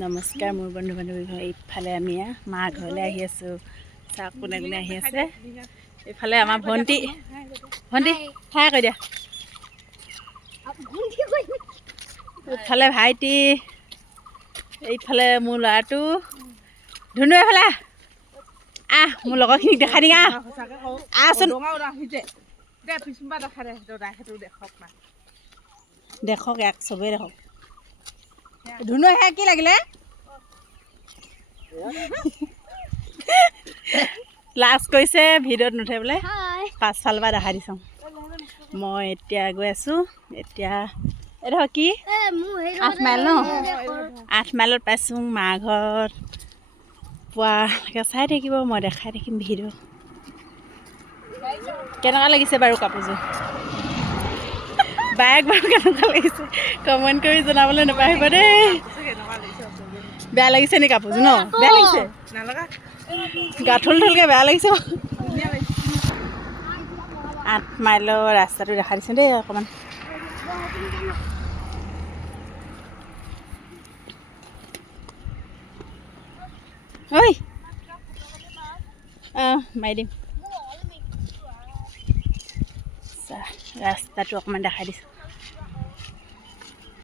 নমস্কাৰ মোৰ বন্ধু বান্ধৱী এইফালে আমি মা ঘৰলৈ আহি আছোঁ চাহ কোনে কোনে আহি আছে এইফালে আমাৰ ভণ্টি হাই কৈ দিয়া এইফালে ভাইটি এইফালে মোৰ ল'ৰাটো ধুনু এইফালে আহ মোৰ লগৰখিনিক দেখাই দিঙা আহচোন দেখক এক চবেই দেখক ধুনু আহে কি লাগিলে লাজ কৰিছে ভিডিঅ'ত নুঠে বোলে পাছফালৰ পৰা দেখাই দিছোঁ মই এতিয়া গৈ আছোঁ এতিয়া এইডোখৰ কি 8 মাইল ন 8 মাইলত পাইছোঁ মা ঘৰত পোৱালৈকে চাই থাকিব মই দেখাই থাকিম ভিডিঅ' কেনেকুৱা লাগিছে বাৰু কাপোৰযোৰ বাইক বাৰু কেনেকুৱা লাগিছে কমেণ্ট কৰি জনাবলৈ নাপাহৰিব দেই বেয়া লাগিছে নি কাপোৰযোৰ ন বেয়া লাগিছে গাঠল ঠলকৈ বেয়া লাগিছে 8 মাইলৰ ৰাস্তাটো দেখাই দিছোঁ দেই অকণমান ঐ মাৰি দিম ৰাস্তাটো অকণমান দেখাই দিছোঁ